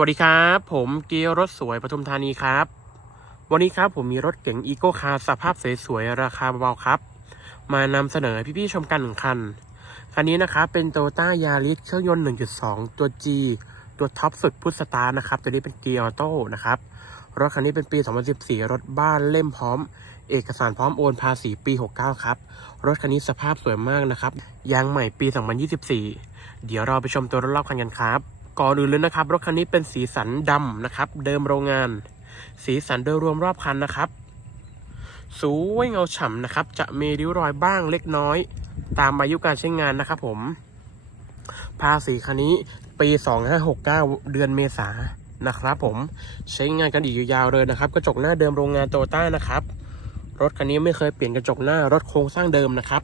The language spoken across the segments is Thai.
วัสดีครับ ผมเกียร์รถสวยปทุมธานีครับ วันนี้ครับผมมีรถเก๋งอีโก้คาร์สภาพสวยๆ ราคาเบาๆครับ มานำเสนอพี่ๆชมกันหนึ่งคัน คันนี้นะครับเป็นโตต้ายาริสเครื่องยนต์ 1.2 ตัว G ตัวท็อปสุดพุทธสตาร์นะครับ ตัวนี้เป็นเกียร์ออโต้นะครับ รถคันนี้เป็นปี 2014 รถบ้านเล่มพร้อม เอกสารพร้อมโอนภาษีปี 69 ครับ รถคันนี้สภาพสวยมากนะครับยางใหม่ปี 2024 เดี๋ยวเราไปชมตัวรถรอบคันกันครับ ก่อนอื่นเลยนะครับ รถคันนี้เป็นสีสันดำนะครับ เดิมโรงงาน สีสันโดยรวมรอบคันนะครับ สวยเงาฉ่ำนะครับ จะมีริ้วรอยบ้างเล็กน้อย ตามอายุการใช้งานนะครับผม ภาษีคันนี้ปี 2569 เดือนเมษานนะครับผมใช้งานกันอีกยาวๆเลยนะครับ กระจกหน้าเดิมโรงงานโตต้านะครับ รถคันนี้ไม่เคยเปลี่ยนกระจกหน้ารถโครงสร้างเดิมนะครับ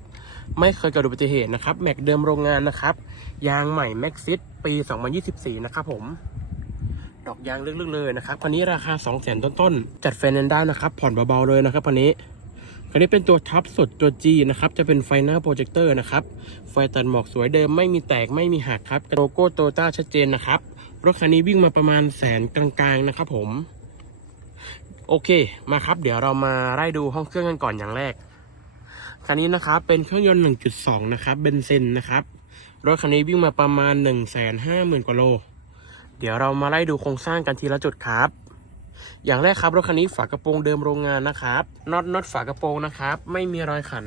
ไม่เคยเกิดอุบัติเหตุนะครับ แม็กเดิมโรงงานนะครับ ยางใหม่แม็กซิสปี 2024 นะครับผม ดอกยางลึกๆเลยนะครับคันนี้ราคา 2 0 0 0 0 0ต้นๆ จัดไฟแนนซ์ได้นะครับ ผ่อนเบาๆเลยนะครับคันนี้คันนี้เป็นตัวท็อปสุดตัว G นะครับ จะเป็นไฟหน้าโปรเจคเตอร์นะครับ ไฟตัดหมอกสวยเดิมไม่มีแตกไม่มีหักครับโลโก้โตต้าชัดเจนนะครับ รถคันนี้วิ่งมาประมาณแสนกลางๆนะครับผม โอเค มาครับ เดี๋ยวเรามาไล่ดูห้องเครื่องกันก่อนอย่างแรก คันนี้นะครับ เป็นเครื่องยนต์ 1.2 นะครับเบนซินนะครับ รถคันนี้วิ่งมาประมาณ 1 5 0 0 0 0 กว่าโล เดี๋ยวเรามาไล่ดูโครงสร้างกันทีละจุดครับ อย่างแรกครับรถคันนี้ฝากระโปรงเดิมโรงงานนะครับน็อตน็อตฝากระโปรงนะครับ ไม่มีรอยขัน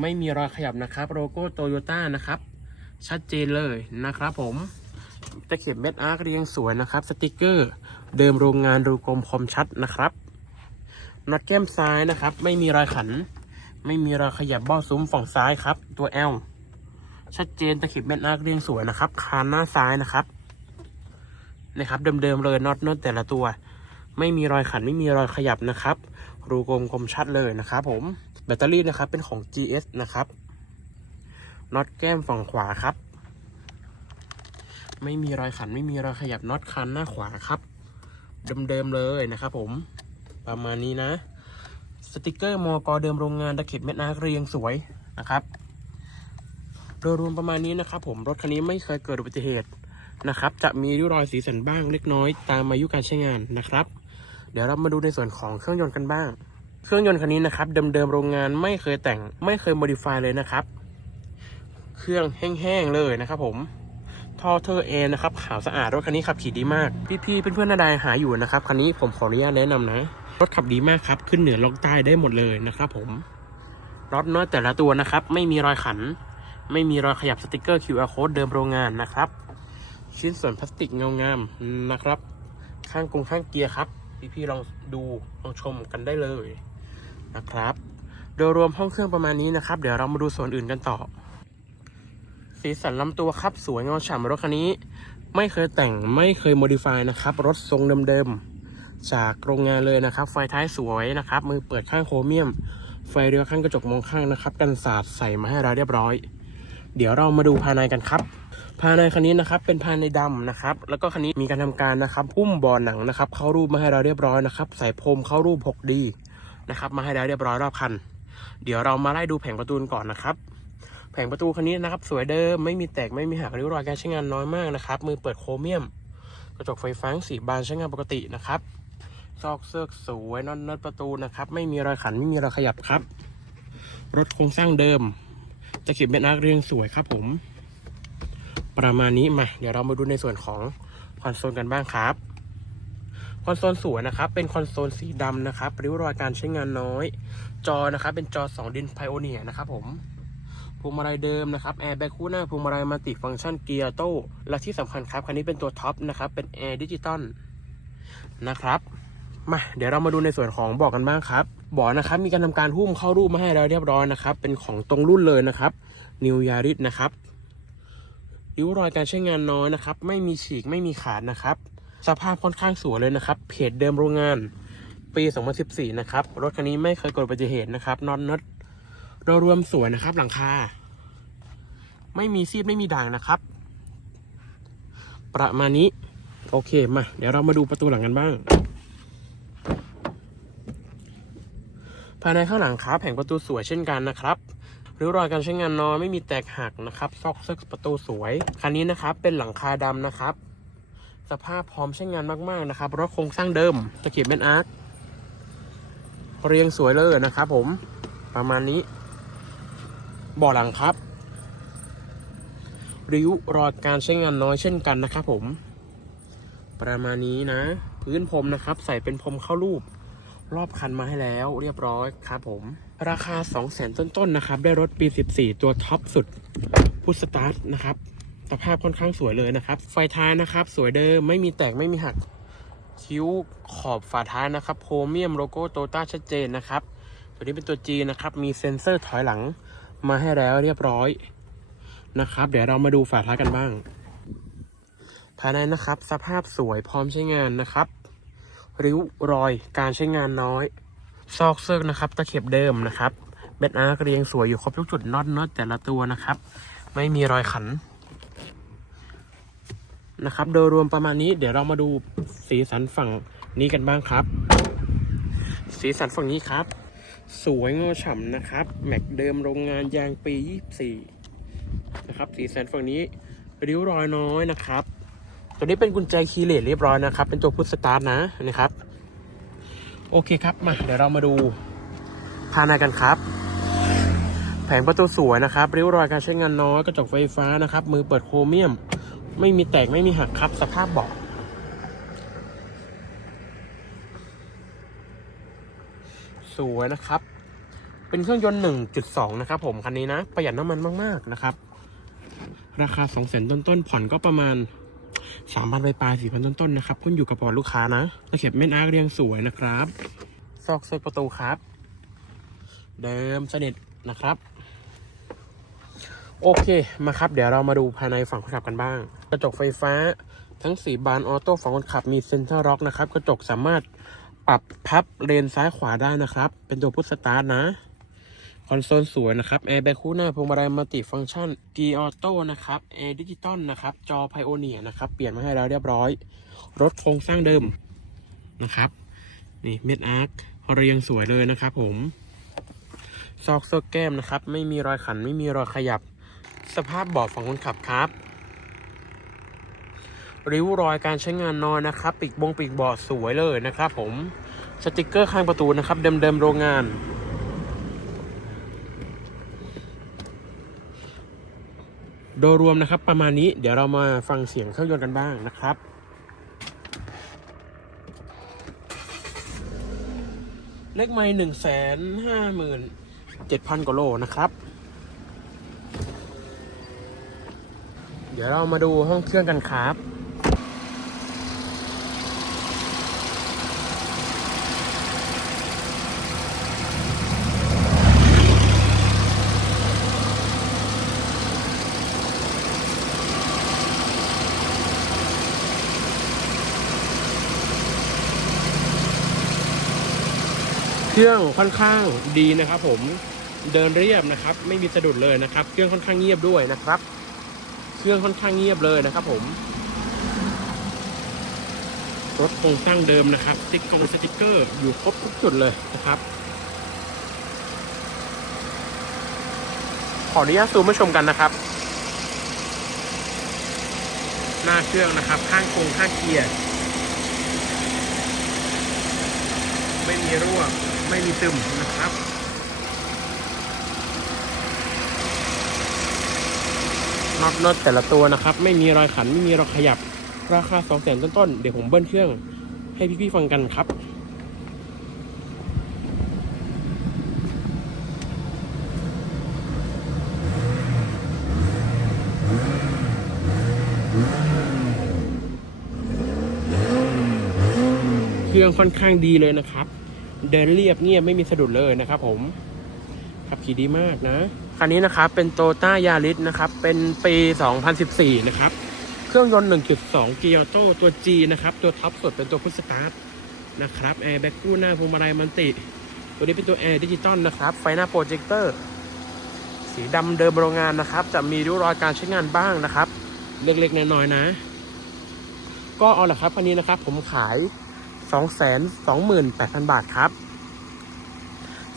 ไม่มีรอยขยับนะครับโลโก้โตโยต้านะครับ ชัดเจนเลยนะครับผมตะเข็บเม็ดอาร์คเรียงสวยนะครับ สติกเกอร์ เดิมโรงงานรูกลมคมชัดนะครับน็อตแก้มซ้ายนะครับ ไม่มีรอยขัน ไม่มีรอยขยับเบ้าซุ้มฝั่งซ้ายครับ ตัว L ชัดเจนตะข็บเม็ดอาร์คเรียงสวยนะครับ คานหน้าซ้ายนะครับนะครับเดิมๆเลยน็อตน็อตแต่ละตัว ไม่มีรอยขันไม่มีรอยขยับนะครับ รูกลมคมชัดเลยนะครับผมแบตเตอรี่นะครับเป็นของ GS นะครับน็อตแก้มฝั่งขวาครับ ไม่มีรอยขันไม่มีรอยขยับน็อตคันหน้าขวาครับ เดิมๆเลยนะครับผมประมาณนี้นะ สติกเกอร์มอกอเดิมโรงงานตะเข็บเม็ดนาเรียงสวยนะครับโดยรวมประมาณนี้นะครับ ผมรถคันนี้ไม่เคยเกิดอุบัติเหตุนะครับ จะมีริ้วรอยสีสันบ้างเล็กน้อยตามอายุการใช้งานนะครับ เดี๋ยวเรามาดูในส่วนของเครื่องยนต์กันบ้าง เครื่องยนต์คันนี้นะครับเดิมๆโรงงานไม่เคยแต่งไม่เคยโมดิฟายเลยนะครับ เครื่องแห้งๆเลยนะครับ ผมท่อเทอร์เอนะครับขาวสะอาดรถคันนี้ขับขี่ดีมาก พี่ๆเพื่อนๆนาดายหาอยู่นะครับคันนี้ผมขออนุญาตแนะนำนะ รถขับดีมากครับ ขึ้นเหนือลงใต้ได้หมดเลยนะครับผมรถน้อแต่ละตัวนะครับ ไม่มีรอยขัน ไม่มีรอยขยับสติกเกอร์ QR code เดิมโรงงานนะครับ ชิ้นส่วนพลาสติกเงางามนะครับ ข้างกงข้างเกียร์ครับ พี่ๆลองดูลองชมกันได้เลยนะครับ โดยรวมห้องเครื่องประมาณนี้นะครับ เดี๋ยวเรามาดูส่วนอื่นกันต่อ สีสันลำตัวครับสวยเงาฉ่ำรถคันนี้ ไม่เคยแต่งไม่เคยโมดิฟายนะครับ รถทรงเดิมๆ จากโรงงานเลยนะครับ ไฟท้ายสวยนะครับ มือเปิดข้างโครเมียม ไฟเรียวข้างกระจกมองข้างนะครับ กันสาดใส่มาให้เราเรียบร้อย เดี๋ยวเรามาดูภายในกันครับ ภายในคันนี้นะครับ เป็นภายในดำนะครับ แล้วก็คันนี้มีการทำการนะครับพุ่มบอลหนังนะครับ เข้ารูปมาให้เราเรียบร้อยนะครับ ใส่พรมเข้ารูป 6D นะครับ มาให้เราเรียบร้อยรอบคัน เดี๋ยวเรามาไล่ดูแผงประตูก่อนนะครับแผงประตูคันนี้นะครับสวยเดิมไม่มีแตกไม่มีหักริ้วรอยการใช้งานน้อยมากนะครับ มือเปิดโครเมียม กระจกไฟฟ้าสีบานใช้งานปกตินะครับ ซอกเสือกสวยน็อตน็อตประตูนะครับ ไม่มีรอยขันไม่มีรอยขยับครับ รถโครงสร้างเดิมจะเขียนเป็นอาร์เรียงสวยครับผม ประมาณนี้มาเดี๋ยวเรามาดูในส่วนของคอนโซลกันบ้างครับคอนโซลสวยนะครับ เป็นคอนโซลสีดำนะครับริ้วรอยการใช้งานน้อย จอนะครับ เป็นจอ 2 ดินไพโอเนียนะครับผมพวงมาลัยเดิมนะครับแอร์แบ็คคู่หน้าพวงมาลัยมัลติฟังก์ชันเกียร์โต้และที่สำคัญครับ คันนี้เป็นตัวท็อปนะครับ เป็นแอร์ดิจิตอลนะครับ มาเดี๋ยวเรามาดูในส่วนของเบอกกันบ้างครับเบอกนะครับมีการทำการหุ้มเข้ารูปมาให้เราเรียบร้อยนะครับ เป็นของตรงรุ่นเลยนะครับ New Yaris นะครับริ้วรอยการใช้งานน้อยนะครับ ไม่มีฉีกไม่มีขาดนะครับ สภาพค่อนข้างสวยเลยนะครับ เพจเดิมโรงงาน ปี 2014 นะครับ รถคันนี้ไม่เคยเกิดอุบัติเหตุนะครับน็อตน็อตเรารวมสวยนะครับหลังคา ไม่มีซีดไม่มีด่างนะครับ ประมาณนี้ โอเคมา เดี๋ยวเรามาดูประตูหลังกันบ้าง ภายในข้างหลังครับแผงประตูสวยเช่นกันนะครับริ้วรอยการใช้งานน้อยไม่มีแตกหักนะครับ ซอกซึกประตูสวย คันนี้นะครับเป็นหลังคาดำนะครับ สภาพพร้อมใช้งานมากๆนะครับ รถโครงสร้างเดิมตะเกียบเป็นอาร์คเรียงสวยเลยนะครับผมประมาณนี้บ่อหลังครับริ้วรอยการใช้งานน้อยเช่นกันนะครับผม ประมาณนี้นะ พื้นพรมนะครับ ใส่เป็นพรมเข้ารูป รอบคันมาให้แล้วเรียบร้อยครับผม ราคา 2 0 0 0 0 0 ต้นๆนะครับ ได้รถปี 14 ตัวท็อปสุดพุทสตาร์ทนะครับสภาพค่อนข้างสวยเลยนะครับ ไฟท้ายนะครับ สวยเดิมไม่มีแตกไม่มีหักคิ้วขอบฝาท้ายนะครับโพเมียมโลโก้โตต้าชัดเจนนะครับ ตัวนี้เป็นตัว G นะครับ มีเซ็นเซอร์ถอยหลังมาให้แล้วเรียบร้อยนะครับ เดี๋ยวเรามาดูฝาท้ายกันบ้าง ภายในนะครับ สภาพสวยพร้อมใช้งานนะครับ ริ้วรอยการใช้งานน้อย ซอกเซิร์กนะครับ ตะเข็บเดิมนะครับเบ็ดอาร์คเรียงสวยอยู่ครบทุกจุดน็อตน็อตแต่ละตัวนะครับ ไม่มีรอยขันนะครับ โดยรวมประมาณนี้เดี๋ยวเรามาดูสีสันฝั่งนี้กันบ้างครับ สีสันฝั่งนี้ครับ สวยงอฉ่ำนะครับ แม็กเดิมโรงงานยางปี 24 นะครับ สีสันฝั่งนี้ริ้วรอยน้อยนะครับ ตัวนี้เป็นกุญแจคีย์เลสเรียบร้อยนะครับ เป็นตัวพุทสตาร์ทนะนะครับ โอเคครับมาเดี๋ยวเรามาดูภายในกันครับ แผงประตูสวยนะครับริ้วรอยการใช้งานน้อยกระจกไฟฟ้านะครับ มือเปิดโครเมียม ไม่มีแตกไม่มีหักครับ สภาพเบาะสวยนะครับ เป็นเครื่องยนต์ 1.2 นะครับผม คันนี้นะ ประหยัดน้ำมันมาก ๆ นะครับ ราคา 2 0 0 0 0 0ต้นๆ ผ่อนก็ประมาณ สามพันปลายสี่พันต้นๆนะครับขึ้นอยู่กับปอดลูกค้านะตะเข็บเม็ดอาร์เรียงสวยนะครับ ซอกเซตประตูครับ เดิมสนิทนะครับ โอเคมาครับ เดี๋ยวเรามาดูภายในฝั่งคนขับกันบ้าง กระจกไฟฟ้าทั้ง4บานออโต้ฝั่งคนขับมีเซ็นเตอร์ล็อกนะครับ กระจกสามารถปรับพับเลนซ้ายขวาได้นะครับ เป็นตัวพุทสตาร์ทนะ อนโซลสวยนะครับแอร์แบ็คคู่หน้าพวงมาลัยมัลติฟังก์ชันกีออโต้นะครับแอร์ดิจิตอลนะครับจอไพโอเนียนะครับเปลี่ยนมาให้แล้วเรียบร้อย รถโครงสร้างเดิมนะครับนี่เม็ดอาร์คเรียงสวยเลยนะครับผมซอกโซกแก้มนะครับ ไม่มีรอยขันไม่มีรอยขยับ สภาพเบาะฝั่งคนขับครับ ริ้วรอยการใช้งานนอยนะครับ ปีกบงปีกเบาะสวยเลยนะครับผมสติกเกอร์ข้างประตูนะครับ เดิมๆโรงงาน โดยรวมนะครับประมาณนี้เดี๋ยวเรามาฟังเสียงเครื่องยนต์กันบ้างนะครับเลขไม่หนึ่งแสนห้าหมื่นเจ็ดพันกว่าโลนะครับ เดี๋ยวเรามาดูห้องเครื่องกันครับ รื่องค่อนข้างดีนะครับ ผมเดินเรียบนะครับ ไม่มีสะดุดเลยนะครับ เครื่องค่อนข้างเงียบด้วยนะครับ เครื่องค่อนข้างเงียบเลยนะครับ ผม รถโครงสร้างเดิมนะครับติ๊กกองสติ๊กเกอร์อยู่ครบทุกจุดเลยนะครับ ขออนุญาตซูมมาชมกันนะครับ หน้าเครื่องนะครับ ข้างโครงข้างเกียร์ไม่มีรั่ว ไม่มีซึมนะครับน็อตน็อตแต่ละตัวนะครับ ไม่มีรอยขันไม่มีรอยขยับ ราคา2 0 0 0 0 0ต้นๆเดี๋ยวผมเบิ้ลเครื่อง ให้พี่ๆฟังกันครับเครื่องค่อนข้างดีเลยนะครับ เดินเรียบเงียบไม่มีสะดุดเลยนะครับผมขับขี่ดีมากนะคันนี้นะครับเป็นโตต้ายาริสนะครับ เป็นปี 2014 นะครับ เครื่องยนต์ 1.2 เกียร์โต้ตัว G นะครับ ตัวท็อปสุดเป็นตัวพุทสตาร์ทนะครับแอร์แบ็กกู้หน้าพวงมาลัยมันติ ตัวนี้เป็นตัวแอร์ดิจิตอลนะครับ ไฟหน้าโปรเจคเตอร์ สีดำเดิมโรงงานนะครับ จะมีริ้วรอยการใช้งานบ้างนะครับ เล็กๆน้อยๆนะ ก็เอาละครับคันนี้นะครับผมขาย 228,000บาทครับ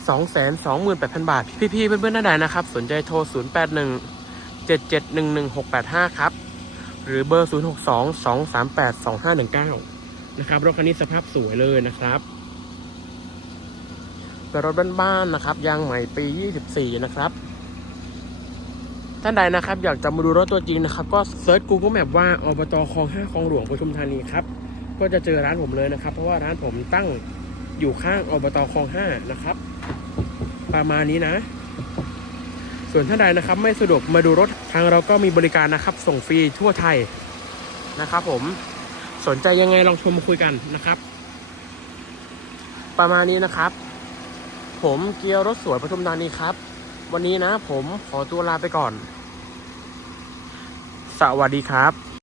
228,000บาท พี่ๆเพื่อนๆท่านใดนะครับ สนใจโทร081 7711 685ครับ หรือเบอร์0 6 2 2 3 8 2 5 1 9นะครับ รถคันนี้สภาพสวยเลยนะครับเป็นรถบ้านๆนะครับ ยางใหม่ปี 24 นะครับ ท่านใดนะครับ อยากจะมาดูรถตัวจริงนะครับ ก็เซิร์ช Google Map ว่าอบตคลอง5คลองหลวงปทุมธานีครับ ก็จะเจอร้านผมเลยนะครับ เพราะว่าร้านผมตั้งอยู่ข้างอบตคลอง5นะครับ ประมาณนี้นะ ส่วนท่านใดนะครับ ไม่สะดวกมาดูรถทางเราก็มีบริการนะครับ ส่งฟรีทั่วไทยนะครับ ผมสนใจยังไงลองชมมาคุยกันนะครับ ประมาณนี้นะครับ ผมเกียวรถสวยปทุมธานีครับ วันนี้นะ ผมขอตัวลาไปก่อน สวัสดีครับ